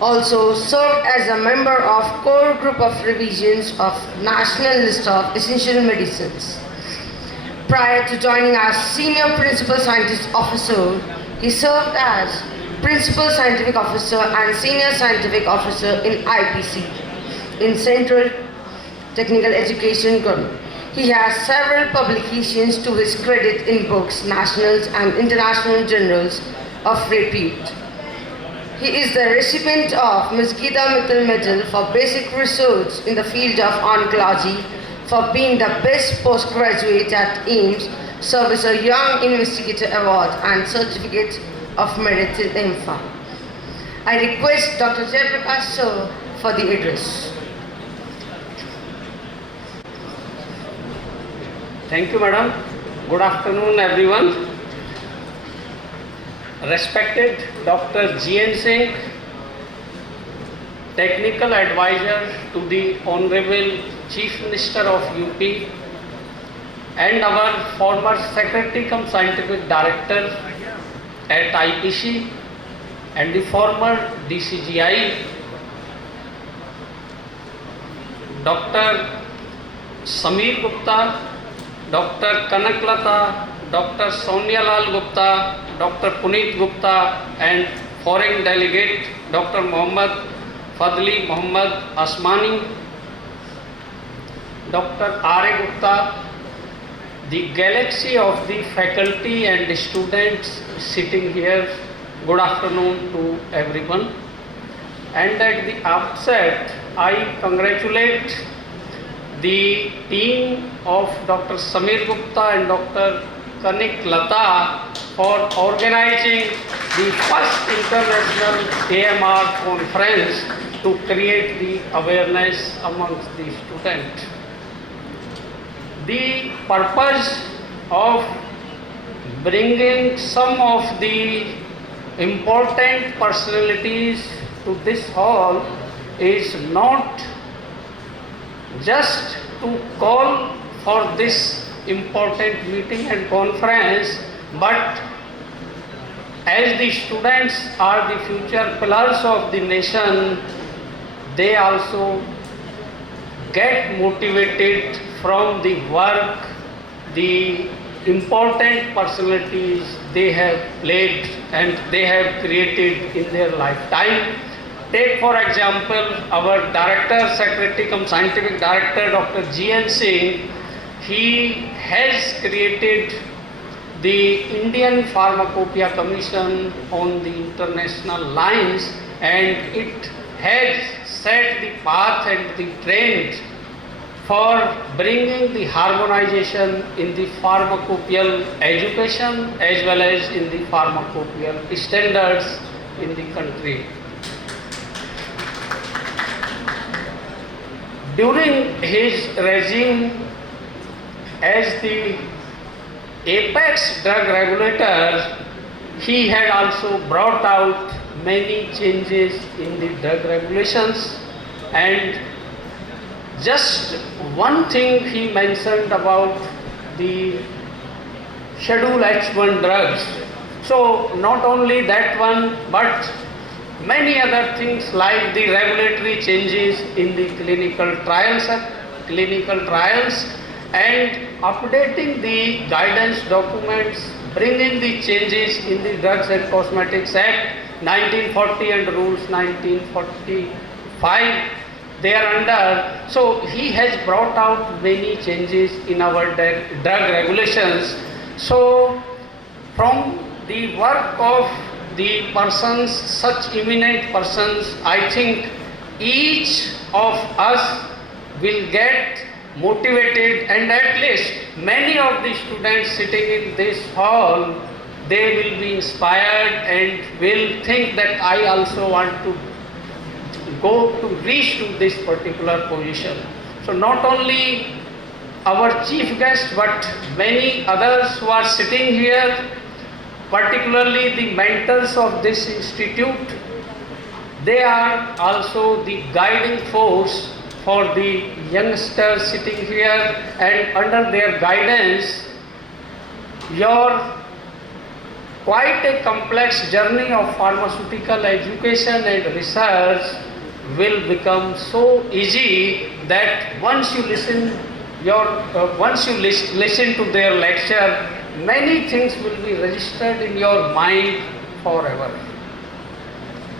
Also served as a member of core group of revisions of National List of Essential Medicines. Prior to joining as Senior Principal Scientist Officer, he served as Principal Scientific Officer and Senior Scientific Officer in IPC, in Central Technical Education Government. He has several publications to his credit in books, national and international journals of repute. He is the recipient of Ms. Geeta Mittal Medal for basic research in the field of oncology, for being the best postgraduate at AIIMS, serves a Young Investigator Award and Certificate of Merit in MPharm. I request Dr. Prakash sir for the address. Thank you, madam. Good afternoon, everyone. Respected Dr. G.N. Singh, Technical Advisor to the Honorable Chief Minister of UP, and our former Secretary cum Scientific Director at IPC, and the former DCGI, Dr. Sameer Gupta, Dr. Kanaklata, Dr. Sonia Lal Gupta, Dr. Puneet Gupta, and foreign delegate Dr. Mohammad Fadli Mohammad Asmani, Dr. R.A. Gupta, the galaxy of the faculty and students sitting here, good afternoon to everyone. And at the outset, I congratulate the team of Dr. Sameer Gupta and Dr. Kanik Lata for organizing the first International AMR Conference to create the awareness amongst the students. The purpose of bringing some of the important personalities to this hall is not just to call for this important meeting and conference, but as the students are the future pillars of the nation, they also get motivated from the work, the important personalities they have played and they have created in their lifetime. Take for example our Director, Secretary cum Scientific Director, Dr. G.N. Singh. He has created the Indian Pharmacopoeia Commission on the international lines, and it has set the path and the trend for bringing the harmonization in the pharmacopoeial education as well as in the pharmacopoeial standards in the country. During his regime as the apex drug regulator, he had also brought out many changes in the drug regulations, and just one thing he mentioned about the Schedule H1 drugs. So not only that one, but many other things like the regulatory changes in the clinical trials and updating the guidance documents, bringing the changes in the Drugs and Cosmetics Act 1940 and Rules 1945 thereunder. So he has brought out many changes in our drug regulations. So from the work of the persons, such eminent persons, I think each of us will get motivated, and at least many of the students sitting in this hall, they will be inspired and will think that I also want to go to reach to this particular position. So not only our chief guest, but many others who are sitting here, particularly the mentors of this institute, they are also the guiding force for the youngsters sitting here, and under their guidance, your quite a complex journey of pharmaceutical education and research will become so easy that once you listen to their lecture, many things will be registered in your mind forever.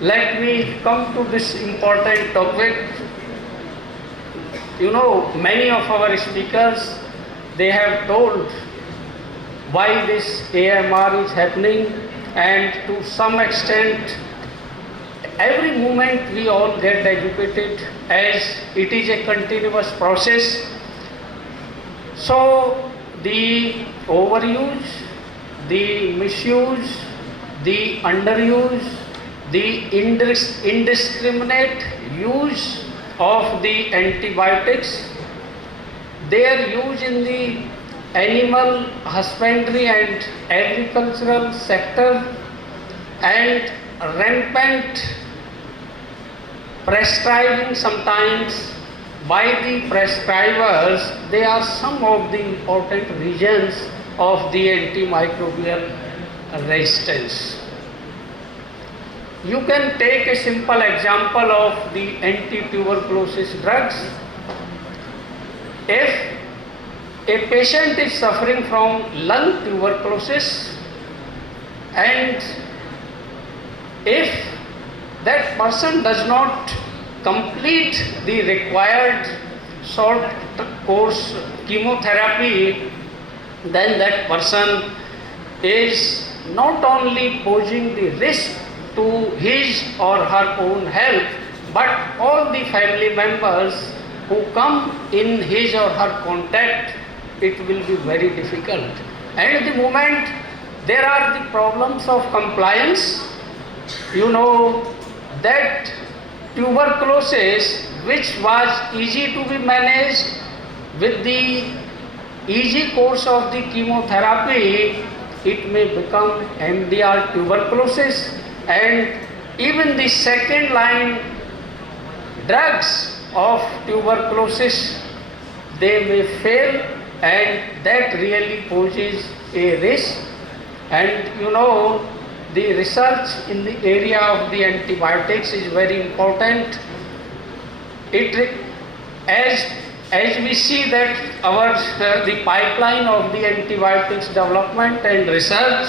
Let me come to this important topic. You know, many of our speakers, they have told why this AMR is happening, and to some extent every moment we all get educated, as it is a continuous process. So the overuse, the misuse, the underuse, the indiscriminate use of the antibiotics, their use in the animal husbandry and agricultural sector, and rampant prescribing sometimes by the prescribers, they are some of the important reasons of the antimicrobial resistance. You can take a simple example of the anti-tuberculosis drugs. If a patient is suffering from lung tuberculosis, and if that person does not complete the required short course chemotherapy, then that person is not only posing the risk to his or her own health, but all the family members who come in his or her contact, it will be very difficult. And at the moment there are the problems of compliance. You know that tuberculosis, which was easy to be managed with the easy course of the chemotherapy, it may become MDR tuberculosis, and even the second line drugs of tuberculosis, they may fail, and that really poses a risk. And you know, the research in the area of the antibiotics is very important. As we see that the pipeline of the antibiotics development and research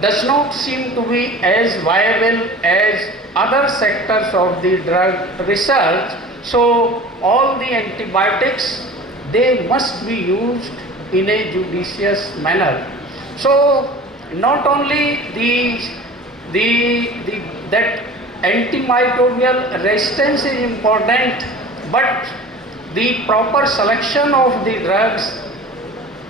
does not seem to be as viable as other sectors of the drug research. So all the antibiotics, they must be used in a judicious manner. So not only that antimicrobial resistance is important, but the proper selection of the drugs,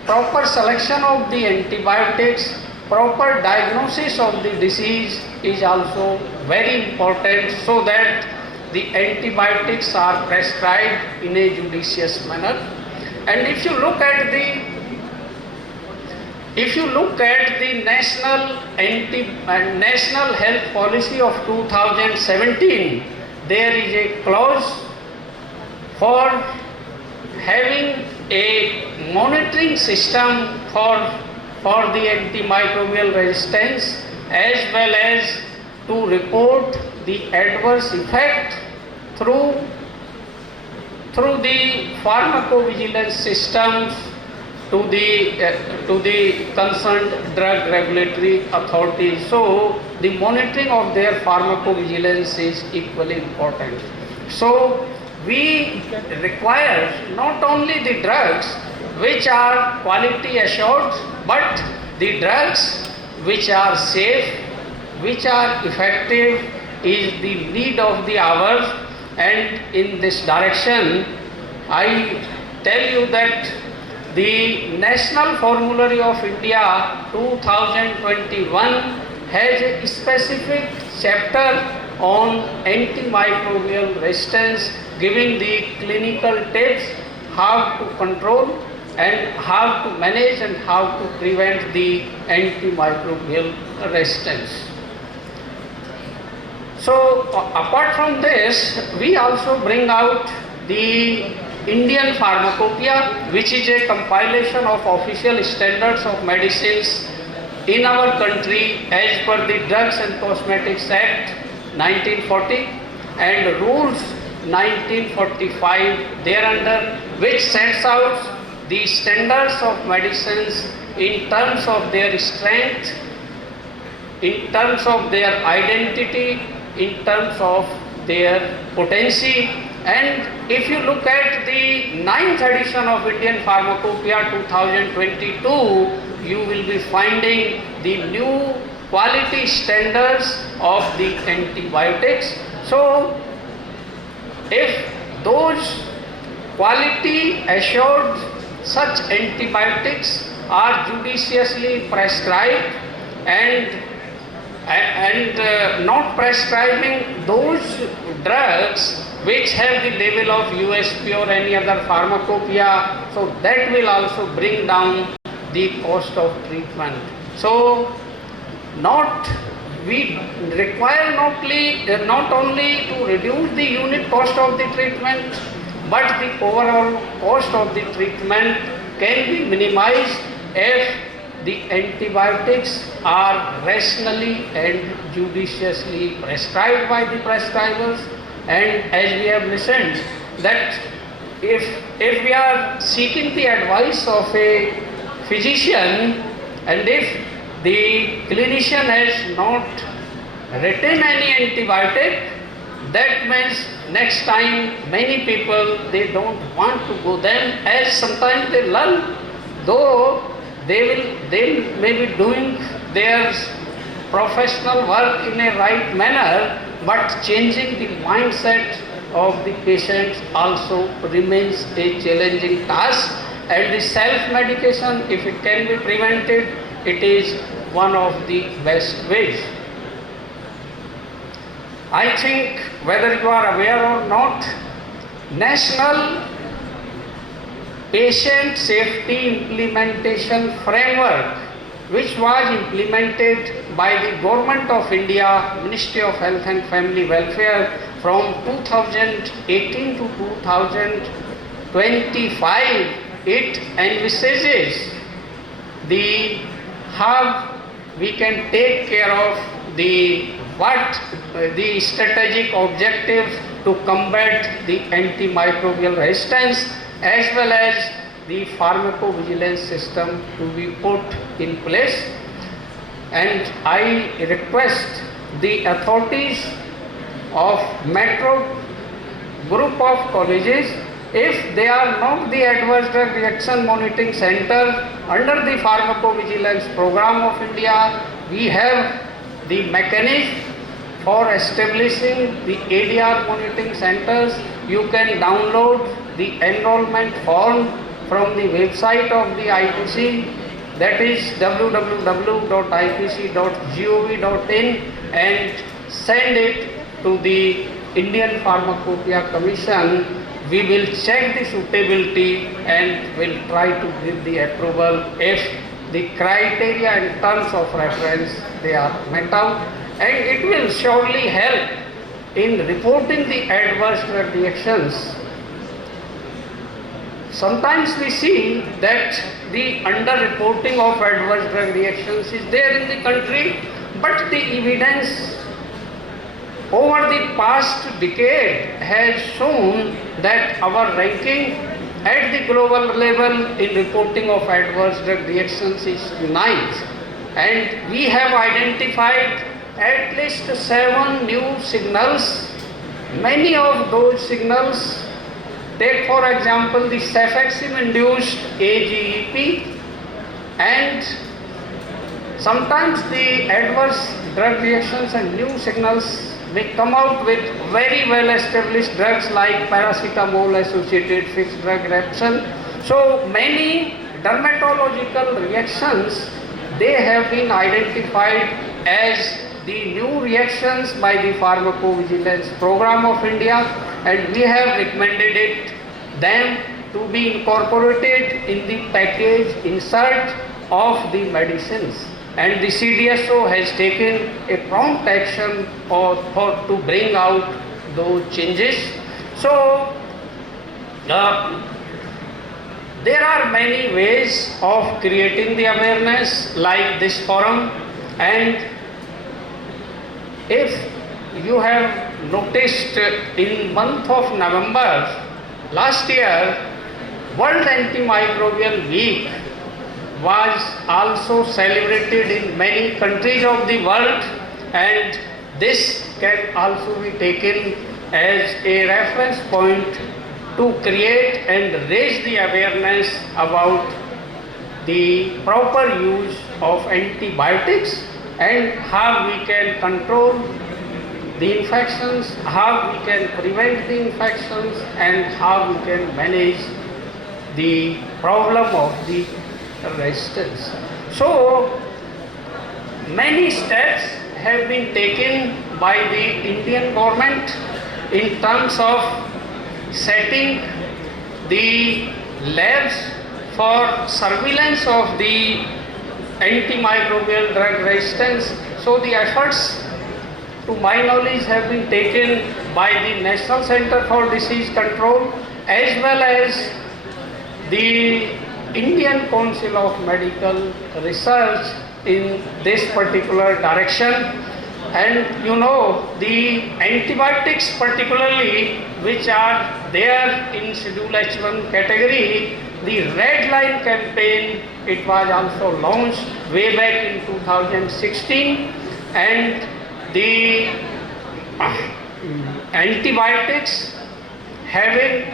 proper selection of the antibiotics, proper diagnosis of the disease is also very important, so that the antibiotics are prescribed in a judicious manner. And if you look at the National Health Policy of 2017, there is a clause for having a monitoring system for the antimicrobial resistance, as well as to report the adverse effect through the pharmacovigilance systems to the concerned drug regulatory authorities. So the monitoring of their pharmacovigilance is equally important. So we require not only the drugs which are quality assured, but the drugs which are safe, which are effective, is the need of the hour. And in this direction, I tell you that the National Formulary of India 2021 has a specific chapter on antimicrobial resistance, giving the clinical tips how to control and how to manage and how to prevent the antimicrobial resistance. So apart from this, we also bring out the Indian Pharmacopoeia, which is a compilation of official standards of medicines in our country as per the Drugs and Cosmetics Act 1940 and Rules 1945 thereunder, which sets out the standards of medicines in terms of their strength, in terms of their identity, in terms of their potency. And if you look at the 9th edition of Indian Pharmacopoeia 2022, you will be finding the new quality standards of the antibiotics. So, if those quality assured such antibiotics are judiciously prescribed and not prescribing those drugs which have the level of USP or any other pharmacopoeia, so that will also bring down the cost of treatment. So, we require not only to reduce the unit cost of the treatment, but the overall cost of the treatment can be minimized if the antibiotics are rationally and judiciously prescribed by the prescribers. And as we have listened, that if we are seeking the advice of a physician and if the clinician has not written any antibiotic, that means next time many people, they don't want to go then, as sometimes they learn, though they may be doing their professional work in a right manner, but changing the mindset of the patient also remains a challenging task. And the self-medication, if it can be prevented, it is one of the best ways. I think whether you are aware or not, National Patient Safety Implementation Framework, which was implemented by the Government of India, Ministry of Health and Family Welfare from 2018 to 2025, it envisages how we can take care of the strategic objectives to combat the antimicrobial resistance, as well as the pharmacovigilance system to be put in place. And I request the authorities of metro group of colleges, if they are not the adverse drug reaction monitoring center under the pharmacovigilance program of India, we have the mechanism for establishing the ADR monitoring centers. You can download the enrollment form from the website of the IPC, that is www.ipc.gov.in, and send it to the Indian Pharmacopoeia Commission. We will check the suitability and will try to give the approval if the criteria and terms of reference they are met out, and it will surely help in reporting the adverse drug reactions. Sometimes we see that the under-reporting of adverse drug reactions is there in the country, but the evidence over the past decade has shown that our ranking at the global level in reporting of adverse drug reactions is 9th, and we have identified at least 7 new signals. Many of those signals, take for example the cefixime-induced AGEP, and sometimes the adverse drug reactions and new signals may come out with very well established drugs like paracetamol associated fixed drug reaction. So many dermatological reactions, they have been identified as the new reactions by the Pharmacovigilance Program of India, and we have recommended them to be incorporated in the package insert of the medicines. And the CDSO has taken a prompt action to bring out those changes. So There are many ways of creating the awareness like this forum, and if you have noticed in month of November last year, World Antimicrobial Week was also celebrated in many countries of the world, and this can also be taken as a reference point to create and raise the awareness about the proper use of antibiotics and how we can control the infections, how we can prevent the infections, and how we can manage the problem of the resistance. So, many steps have been taken by the Indian government in terms of setting the labs for surveillance of the antimicrobial drug resistance. So the efforts, to my knowledge, have been taken by the National Center for Disease Control as well as the Indian Council of Medical Research in this particular direction. And you know, the antibiotics particularly, which are there in Schedule H1 category, the Red Line campaign, it was also launched way back in 2016, and the antibiotics having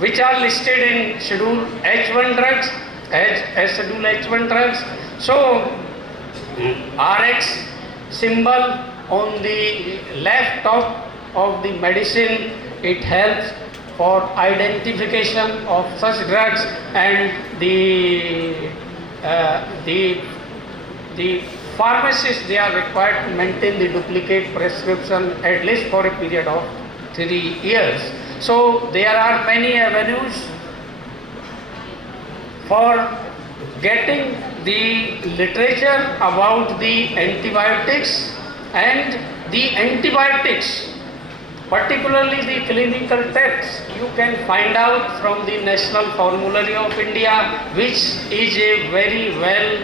which are listed in Schedule H1 drugs as Schedule H1 drugs. So RX symbol on the left top of the medicine, it helps for identification of such drugs, and the pharmacists, they are required to maintain the duplicate prescription at least for a period of 3 years. So there are many avenues for getting the literature about the antibiotics, and the antibiotics, particularly the clinical tests, you can find out from the National Formulary of India, which is a very well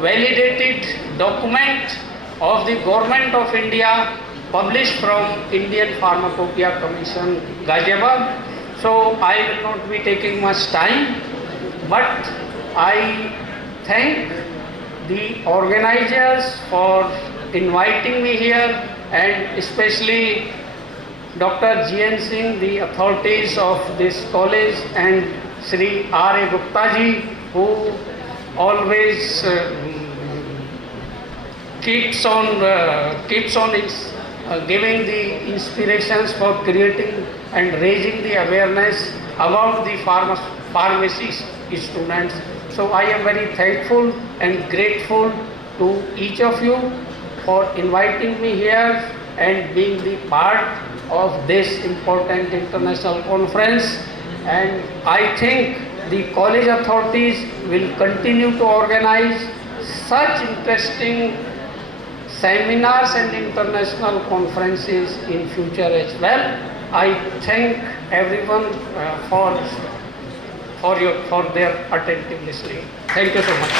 validated document of the Government of India, published from Indian Pharmacopoeia Commission, Ghaziabad. So I will not be taking much time, but I thank the organizers for inviting me here, and especially Dr. G.N. Singh, the authorities of this college, and Sri R.A. Gupta ji, who always keeps on giving the inspirations for creating and raising the awareness about the pharmacy students. So I am very thankful and grateful to each of you for inviting me here and being the part of this important international conference. And I think the college authorities will continue to organize such interesting seminars and international conferences in future as well. I thank everyone for their attentive listening. Thank you so much.